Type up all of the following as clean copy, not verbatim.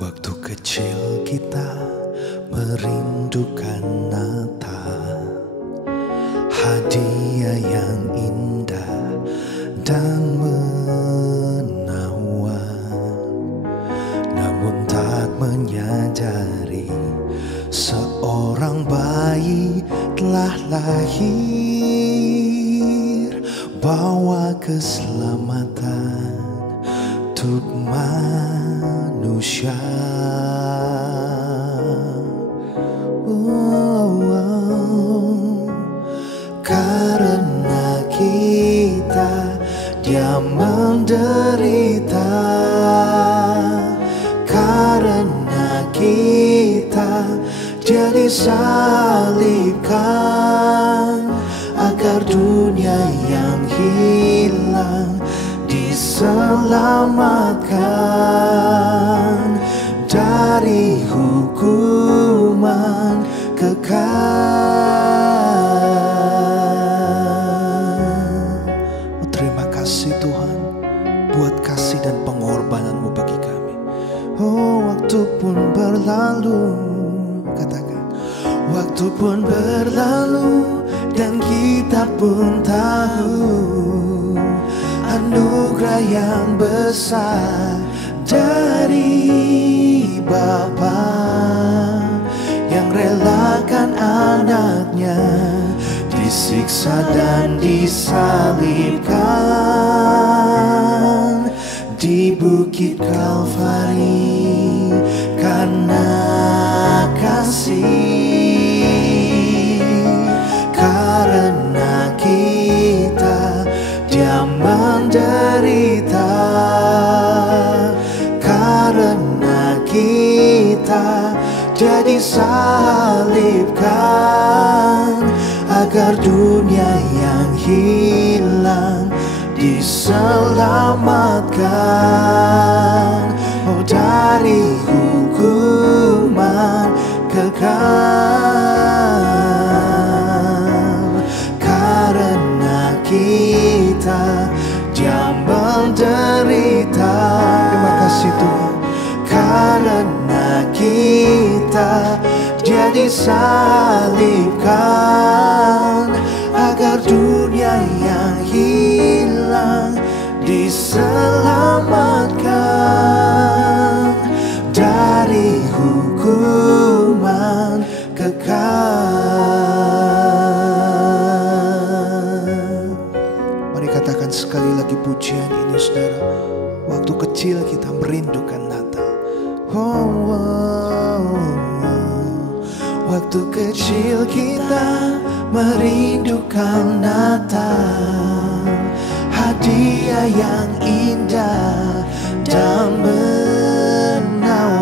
Waktu kecil kita merindukan Natal, hadiah yang indah dan menawan. Namun tak menyadari seorang bayi telah lahir, bawa keselamatan untuk manusia. Karena kita dia menderita, karena kita dia disalibkan, agar dunia yang hilang diselamatkan dari hukuman kekal. Terima kasih Tuhan buat kasih dan pengorbanan-Mu bagi kami. Waktu pun berlalu, katakan, waktu pun berlalu dan kita pun tahu anugerah yang besar dari Bapa yang relakan anaknya disiksa dan disalibkan di Bukit Kalvari karena kasih. Karena kita dia menderita, karena kita dia disalibkan, agar dunia yang hilang diselamatkan dari hukuman kekal. Karena kita dia menderita, terima kasih Tuhan. Karena kita dia disalibkan, agar dunia yang hilang diselamatkan dari hukuman kekal. Mari katakan sekali lagi pujian ini, saudara. Waktu kecil kita merindukan Natal. Waktu kecil kita merindukan Natal, hadiah yang indah dan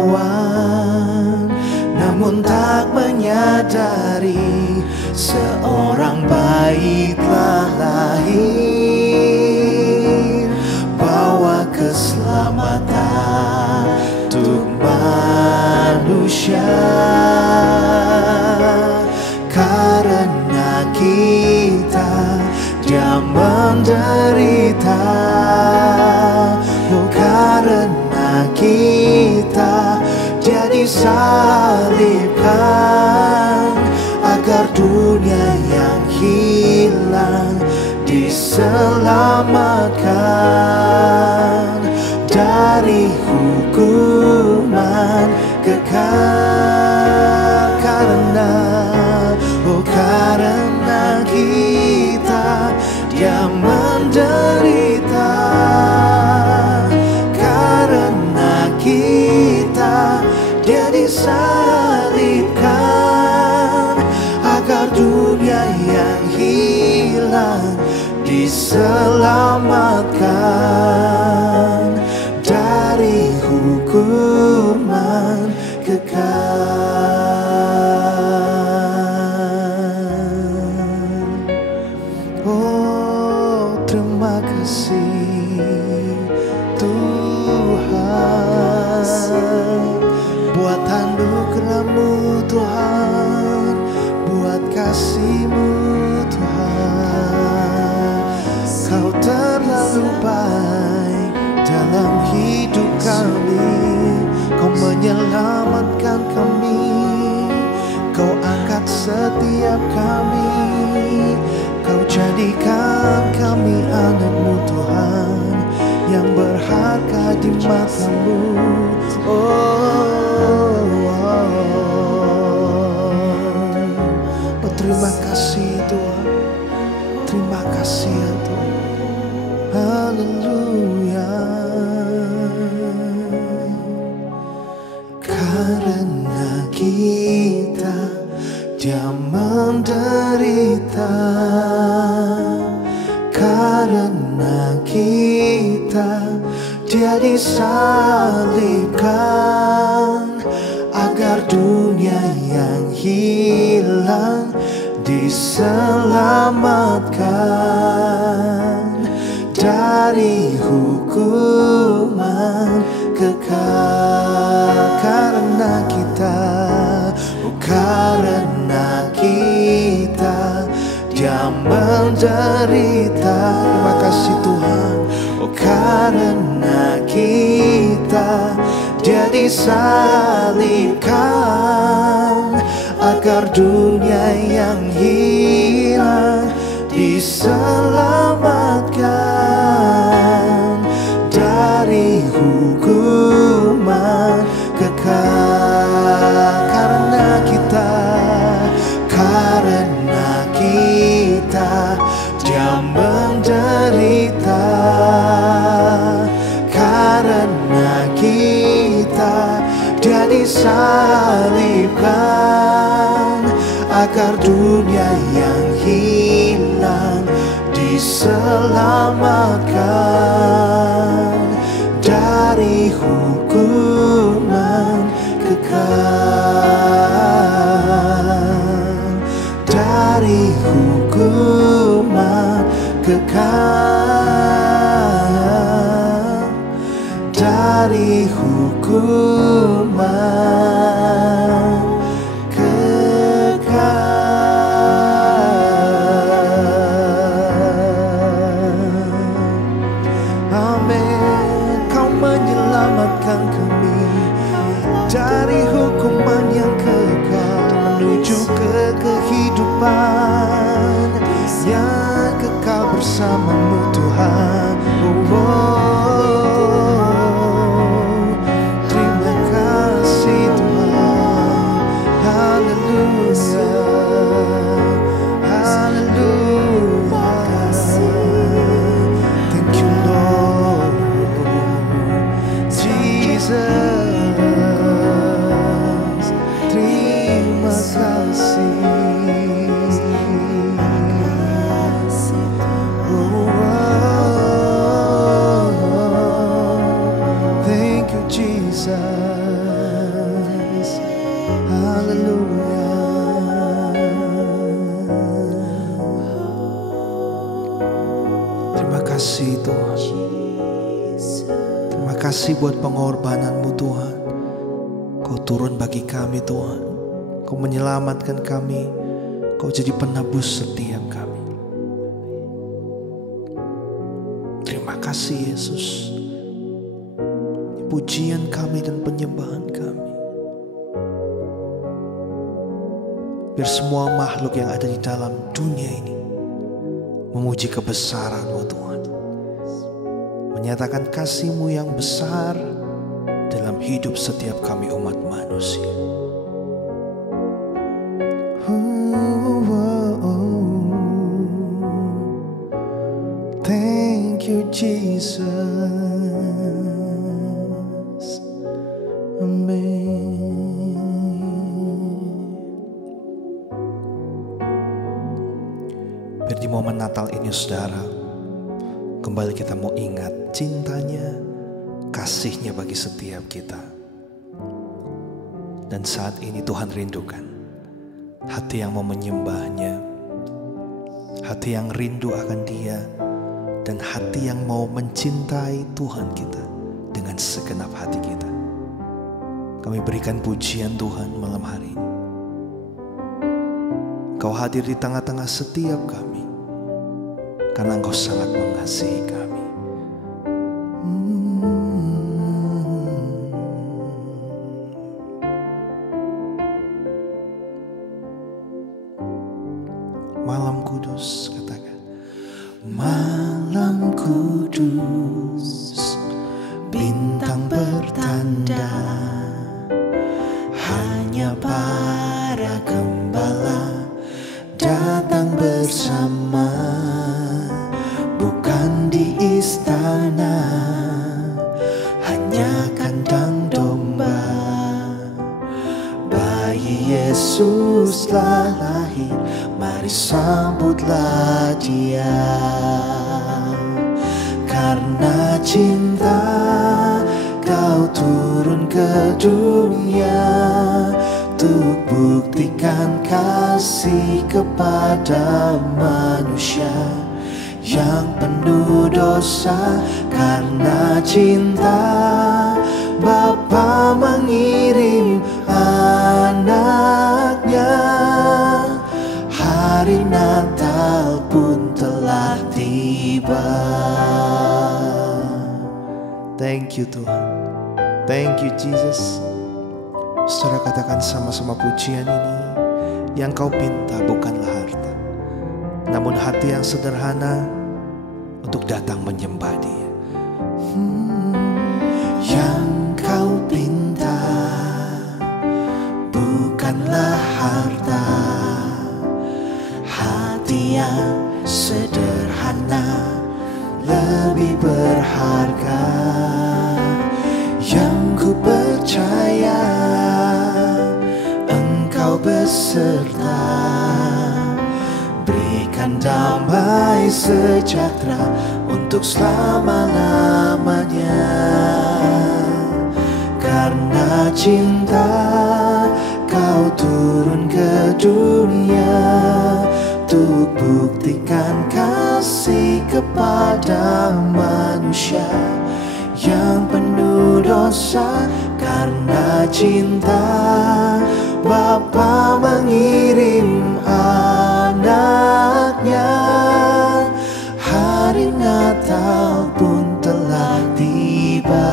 menawan. Namun tak menyadari seorang bayi telah lahir, bawa keselamatan untuk manusia. Karena kita dia menderita, karena kita dia disalibkan, agar dunia yang hilang diselamatkan dari hukuman kekal. Karena kita dia menderita, karena kita dia disalibkan, agar dunia yang hilang diselamatkan dari hukuman kekal. Terima kasih Tuhan buat anugerah-Mu Tuhan, buat kasih-Mu Tuhan. Kau terlalu baik dalam hidup kami, Kau menyelamatkan kami, Kau angkat setiap kami, Kau jadikan kami anak-Mu Tuhan, yang berharga di mata-Mu. Terima kasih Tuhan, terima kasih ya Tuhan. Haleluya. Karena kita Dia menderita, karena kita Dia disalibkan, agar dunia yang hilang diselamatkan dari hukuman kekal. Karena kita, karena kita Dia menderita. Terima kasih Tuhan. Karena kita Dia disalibkan, agar dunia yang hilang diselamatkan dari hukuman kekal. Karena kita Dia menderita, karena kita Dia disalibkan, agar dunia yang hilang diselamatkan dari hukuman kekal, dari hukuman kekal, dari hukuman kekal. Amin. Kau menyelamatkan kami dari hukuman yang kekal, menuju ke kehidupan yang kekal bersama-Mu Tuhan. Terima kasih Tuhan. Haleluya, haleluya. Thank you Lord Jesus. Terima kasih. Thank you Jesus. Haleluya. Terima kasih Tuhan. Terima kasih buat pengorbanan-Mu Tuhan. Kau turun bagi kami Tuhan. Kau menyelamatkan kami. Kau jadi penebus setiap kami. Terima kasih Yesus. Pujian kami dan penyembahan kami. Biar semua makhluk yang ada di dalam dunia ini memuji kebesaran-Mu Tuhan, menyatakan kasih-Mu yang besar dalam hidup setiap kami umat manusia. Thank you Jesus. Amen. Biar di momen Natal ini saudara, kembali kita mau ingat cintanya, kasihnya bagi setiap kita. Dan saat ini Tuhan rindukan hati yang mau menyembahnya, hati yang rindu akan Dia, dan hati yang mau mencintai Tuhan kita dengan segenap hati kita. Kami berikan pujian Tuhan malam hari ini. Kau hadir di tengah-tengah setiap kami, karena Engkau sangat mengasihi kami. kudus, katakan. Malam kudus, bintang bertanda, hanya para gembala datang bersama, bukan di istana, hanya kandang domba. Bayi Yesus telah lahir, mari sambutlah Dia. Karena cinta Kau turun ke dunia, untuk buktikan kasih kepada manusia yang penuh dosa. Karena cinta Bapa mengirim anaknya, hari Natal pun telah tiba. Thank you Tuhan, thank you Jesus. Saudara katakan sama-sama pujian ini. Yang Kau pinta bukanlah harta, namun hati yang sederhana untuk datang menyembah Dia. Yang Kau pinta bukanlah harta, hati yang sederhana lebih berharga. Yang ku percaya Engkau beserta, berikan damai sejahtera untuk selama-lamanya. Karena cinta Kau turun ke dunia, untuk buktikan kasih kepada manusia yang penuh dosa. Karena cinta Bapa mengirim anaknya, hari Natal pun telah tiba.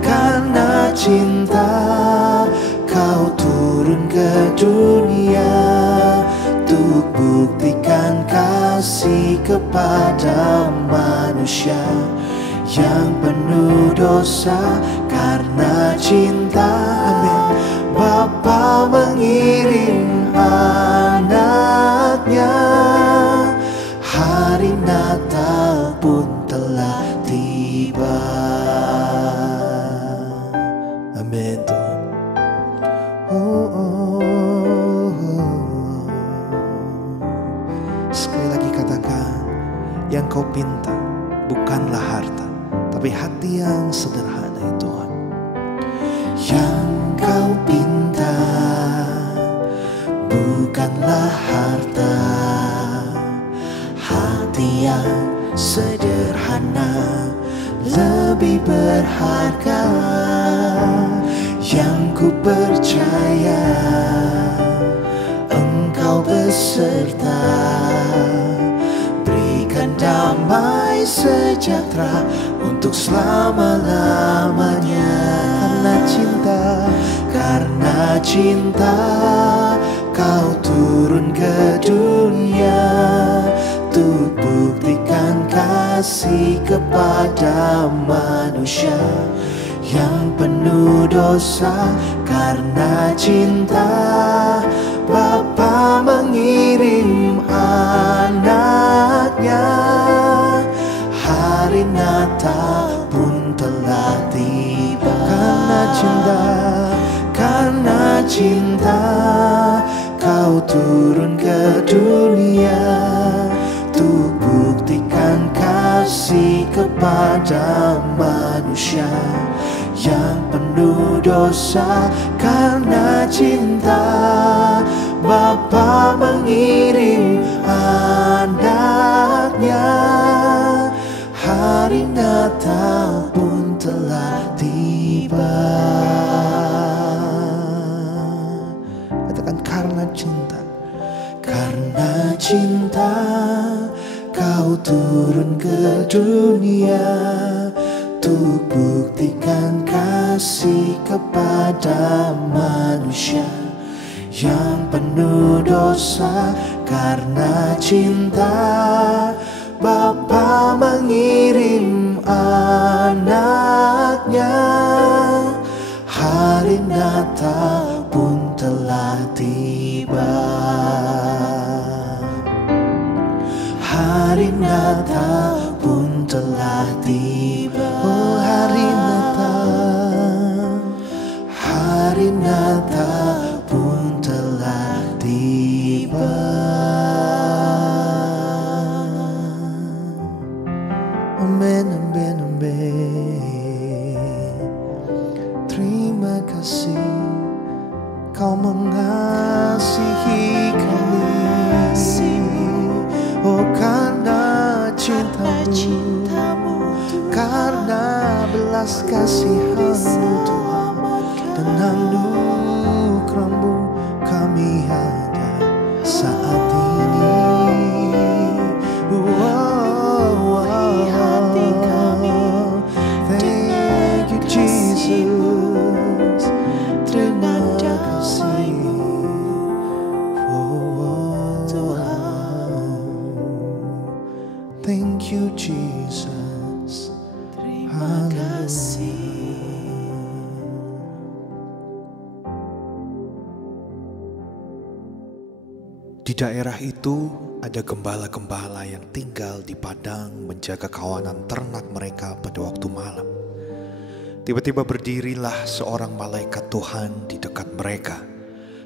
Karena cinta Kau turun ke dunia, untuk buktikan kasih kepada manusia yang penuh dosa. Karena cinta, amin, Bapa mengirim anaknya, hari Natal pun telah tiba. Amin Tuhan. Sekali lagi katakan, yang Kau pinta bukanlah harta, tapi hati yang sederhana ya Tuhan. Yang Kau pinta bukanlah harta, hati yang sederhana lebih berharga. Yang ku percaya Engkau beserta, berikan damai sejahtera untuk selama-lamanya. Karena cinta Kau turun ke dunia, untuk buktikan kasih kepada manusia yang penuh dosa. Karena cinta Bapa mengirim anaknya, hari Natal pun telah tiba. Karena cinta Kau turun ke dunia, untuk buktikan kasih kepada manusia yang penuh dosa. Karena cinta Bapa mengirim anaknya, hari Natal pun telah tiba. Katakan karena cinta Kau turun ke dunia, untuk buktikan kasih kepada manusia yang penuh dosa. Karena cinta Bapa mengirim anaknya. Hari Natal pun telah tiba. Hari Natal pun telah tiba. Oh, hari Natal, hari Natal pun telah tiba. Amin, amin, amin. Terima kasih Kau mengasihi kami. Oh, karena cintamu, karena belas kasihan-Mu Tuhan, dan anugerah-Mu kami ada saat ini. Hati kami Thank you Jesus. Terima kasih Tuhan. Thank you Jesus. Terima kasih. Di daerah itu ada gembala-gembala yang tinggal di padang menjaga kawanan ternak mereka pada waktu malam. Tiba-tiba berdirilah seorang malaikat Tuhan di dekat mereka,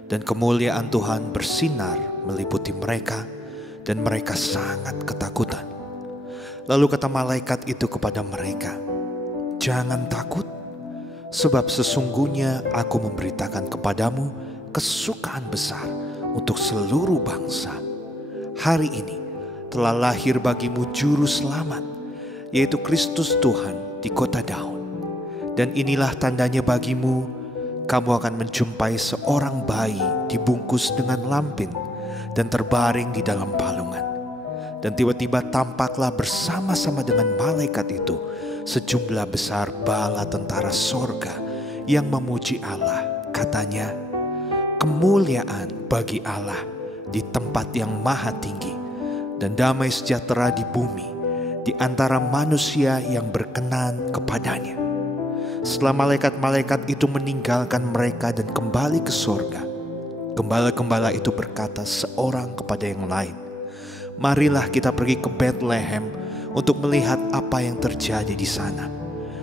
dan kemuliaan Tuhan bersinar meliputi mereka, dan mereka sangat ketakutan. Lalu kata malaikat itu kepada mereka, "Jangan takut, sebab sesungguhnya aku memberitakan kepadamu kesukaan besar untuk seluruh bangsa. Hari ini telah lahir bagimu juru selamat, yaitu Kristus Tuhan di kota Daud. Dan inilah tandanya bagimu, kamu akan menjumpai seorang bayi dibungkus dengan lampin dan terbaring di dalam palungan." Dan tiba-tiba tampaklah bersama-sama dengan malaikat itu sejumlah besar bala tentara sorga yang memuji Allah. Katanya, "Kemuliaan bagi Allah di tempat yang maha tinggi, dan damai sejahtera di bumi di antara manusia yang berkenan kepadanya." Setelah malaikat-malaikat itu meninggalkan mereka dan kembali ke sorga, gembala-gembala itu berkata seorang kepada yang lain, "Marilah kita pergi ke Bethlehem untuk melihat apa yang terjadi di sana,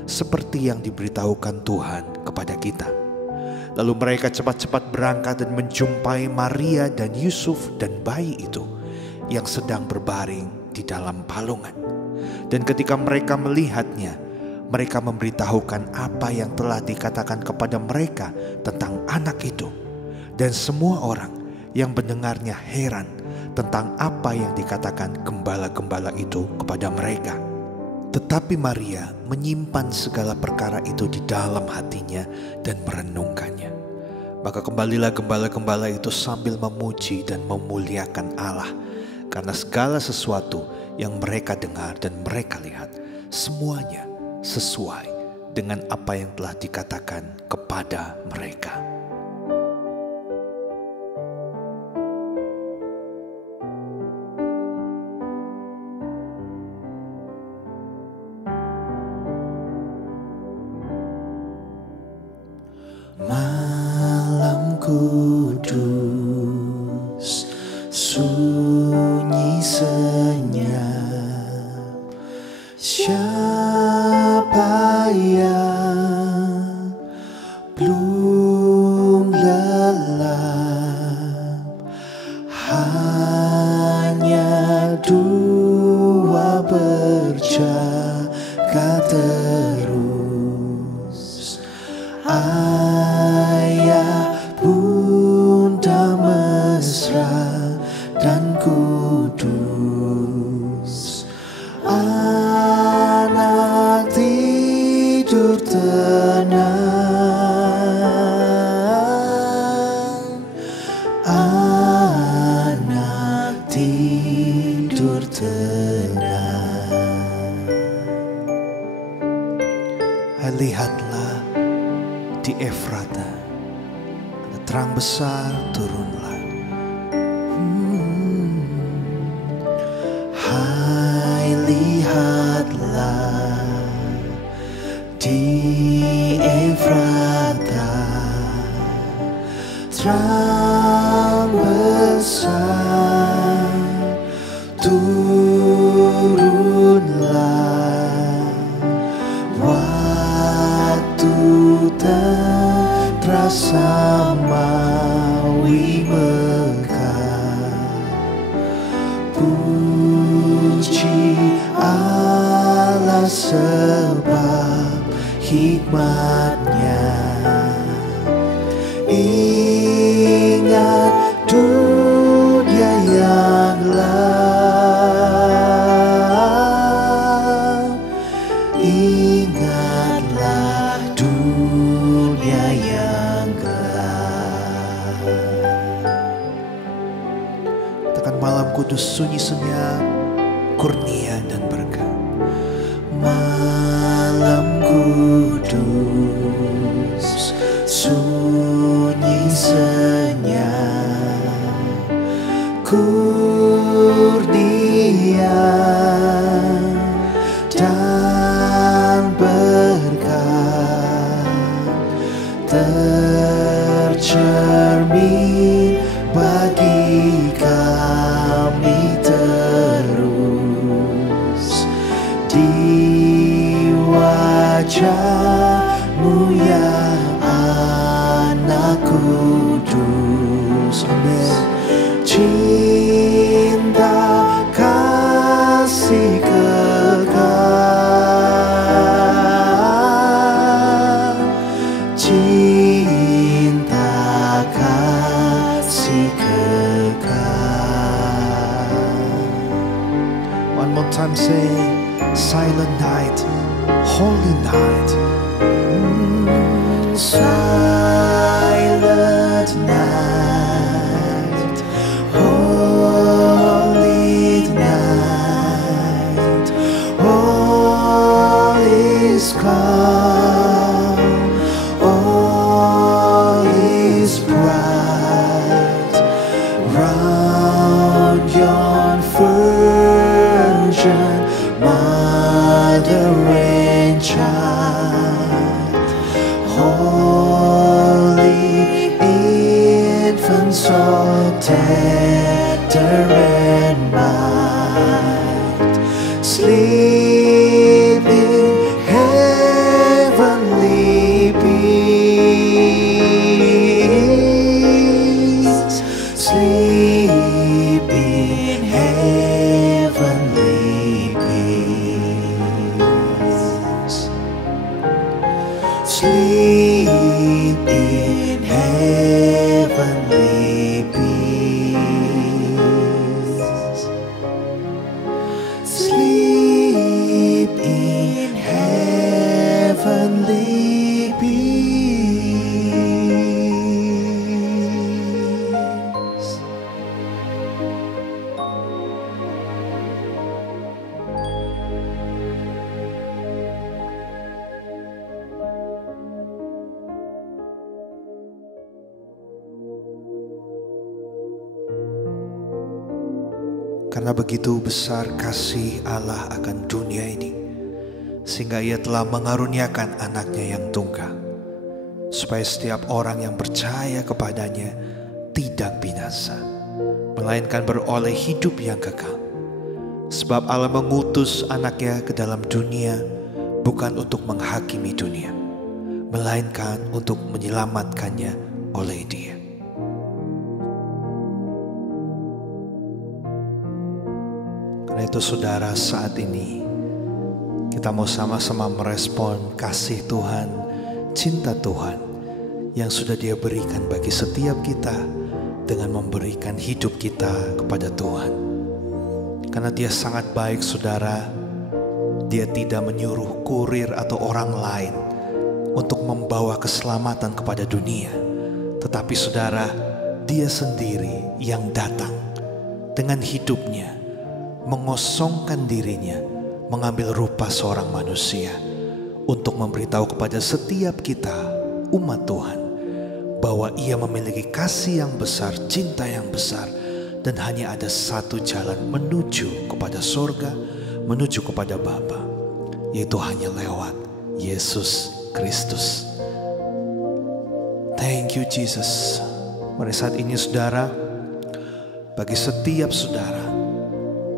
seperti yang diberitahukan Tuhan kepada kita." Lalu mereka cepat-cepat berangkat dan menjumpai Maria dan Yusuf dan bayi itu yang sedang berbaring di dalam palungan. Dan ketika mereka melihatnya, mereka memberitahukan apa yang telah dikatakan kepada mereka tentang anak itu. Dan semua orang yang mendengarnya heran tentang apa yang dikatakan gembala-gembala itu kepada mereka. Tetapi Maria menyimpan segala perkara itu di dalam hatinya dan merenungkannya. Maka kembalilah gembala-gembala itu sambil memuji dan memuliakan Allah, karena segala sesuatu yang mereka dengar dan mereka lihat, semuanya sesuai dengan apa yang telah dikatakan kepada mereka. Malam kudus, sunyi senyap, siapa yang belum lelap? Hanya dua berjaga terus, Ayah, Bunda mesra dan kudus. Anak tidur tenang, anak tidur tenang. Lihatlah di Efrata ada terang besar turunlah. Hai, lihatlah di Efrata terang besar turunlah, waktu terasa mawi mekar. Puji Allah sebab hikmatnya. Ingat dunia yang gelap, ingatlah dunia yang gelap. Tekan malam kudus sunyi senyap, kurnia dan berkah. Malam kudus sunyi senyap, kurnia dan berkah tercermin bagi kami terus di wajah-Mu ya Anak Kudus. Amin. Cinta kasih kekal, cinta kasih kekal. One more time say, silent night, holy night. Silent night, holy night, all is calm, all is bright, round yon virgin mother and child, holy infant so tender and mild, sleep in heavenly peace, sleep in heavenly peace, sleep in heavenly peace, sleep in heavenly peace. Karena begitu besar kasih Allah akan dunia ini, sehingga Ia telah mengaruniakan anaknya yang tunggal, supaya setiap orang yang percaya kepadanya tidak binasa, melainkan beroleh hidup yang kekal. Sebab Allah mengutus anaknya ke dalam dunia bukan untuk menghakimi dunia, melainkan untuk menyelamatkannya oleh Dia. Karena itu saudara, saat ini kita mau sama-sama merespon kasih Tuhan, cinta Tuhan yang sudah Dia berikan bagi setiap kita dengan memberikan hidup kita kepada Tuhan. Karena Dia sangat baik saudara, Dia tidak menyuruh kurir atau orang lain untuk membawa keselamatan kepada dunia, tetapi saudara, Dia sendiri yang datang dengan hidupnya, mengosongkan dirinya, mengambil rupa seorang manusia untuk memberitahu kepada setiap kita umat Tuhan bahwa Ia memiliki kasih yang besar, cinta yang besar, dan hanya ada satu jalan menuju kepada surga, menuju kepada Bapa, yaitu hanya lewat Yesus Kristus. Thank you Jesus. Mari saat ini saudara, bagi setiap saudara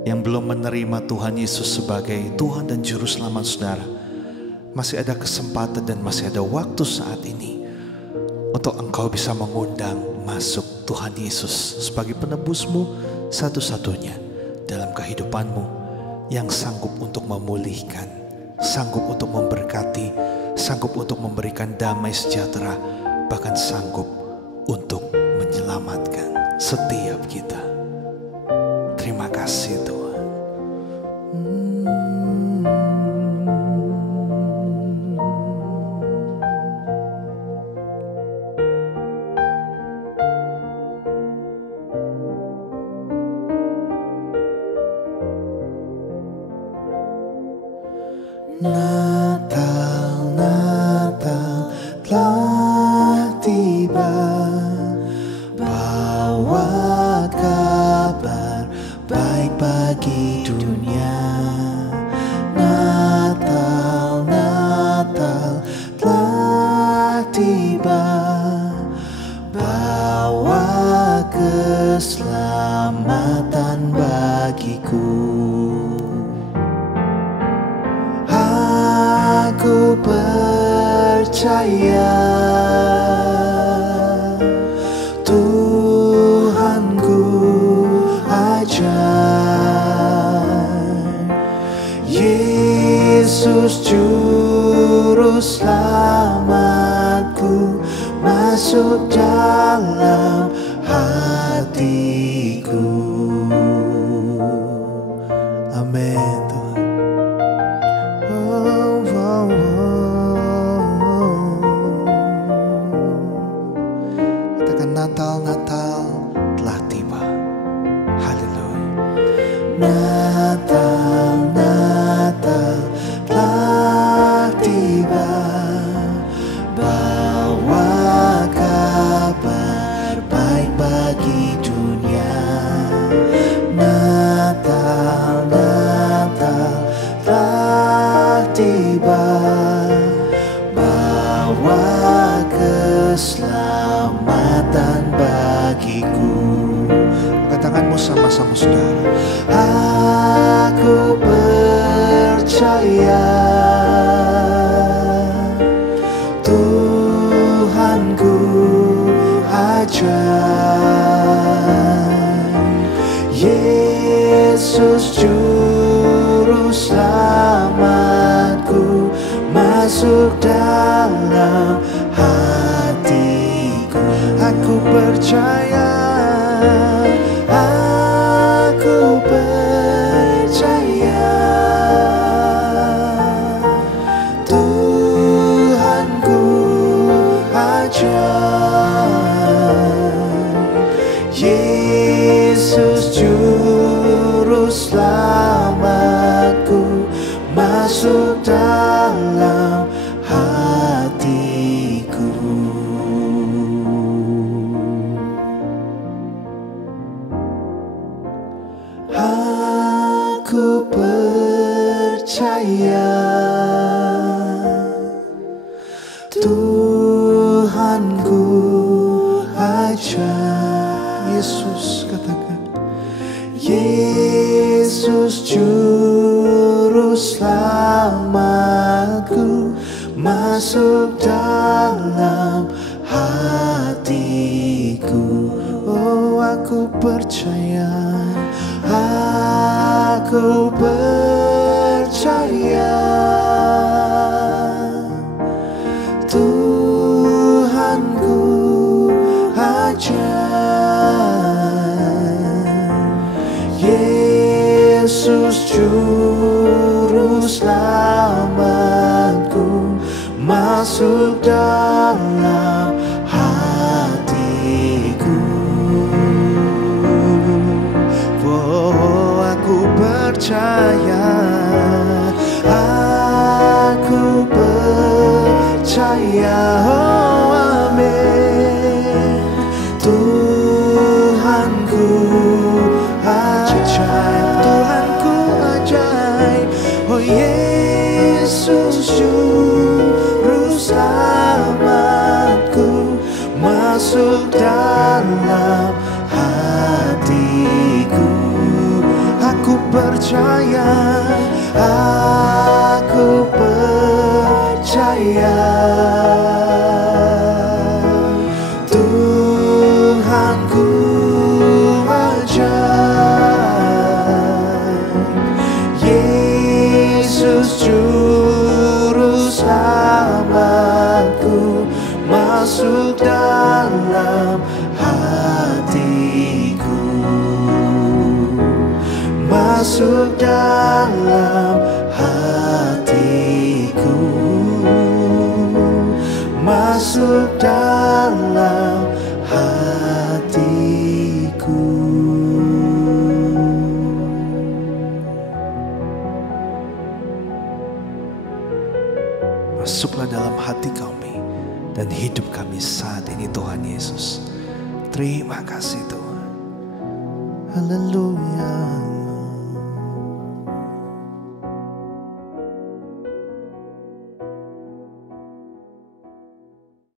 yang belum menerima Tuhan Yesus sebagai Tuhan dan Juru Selamat saudara, masih ada kesempatan dan masih ada waktu saat ini untuk engkau bisa mengundang masuk Tuhan Yesus sebagai penebusmu satu-satunya dalam kehidupanmu, yang sanggup untuk memulihkan, sanggup untuk memberkati, sanggup untuk memberikan damai sejahtera, bahkan sanggup untuk menyelamatkan setiap kita. Terima kasih Tuhan. Natal, Natal telah tiba, bawa kabar baik bagi dunia. Natal, Natal telah tiba, bawa keselamatan bagiku. Aku percaya Tuhanku ajar, Yesus Juru Selamatku masuk dalam hatiku. Amin. Natal, Natal telah tiba. Haleluya. Natal, Natal telah tiba, bawa kabar baik bagi dunia. Natal, Natal telah tiba, bawa keselamatan bagiku. Katakanmu sama-sama saudara. Aku percaya Tuhanku ajar, Yesus Juru Selamatku masuk dalam hatiku. Aku percaya, aku percaya Tuhanku ajar, Yesus Juru Selamatku masuk dalam hatiku. Aku percaya Tuhanku ajar, Yesus, katakan, Yesus Juru Selamatku masuk dalam hatiku. Oh, aku percaya, aku percaya Tuhanku ajar, Yesus Juru Selamatku masuk dalam hatiku. masuk dalam hatiku. Aku percaya, aku percaya, Tuhanku ajaib, Yesus Juru Selamatku masuk dalam hatiku, masuk dalam hatiku, masuk dalam hatiku. Masuklah dalam hati kami dan hidup kami saat ini, Tuhan Yesus. Terima kasih Tuhan. Haleluya.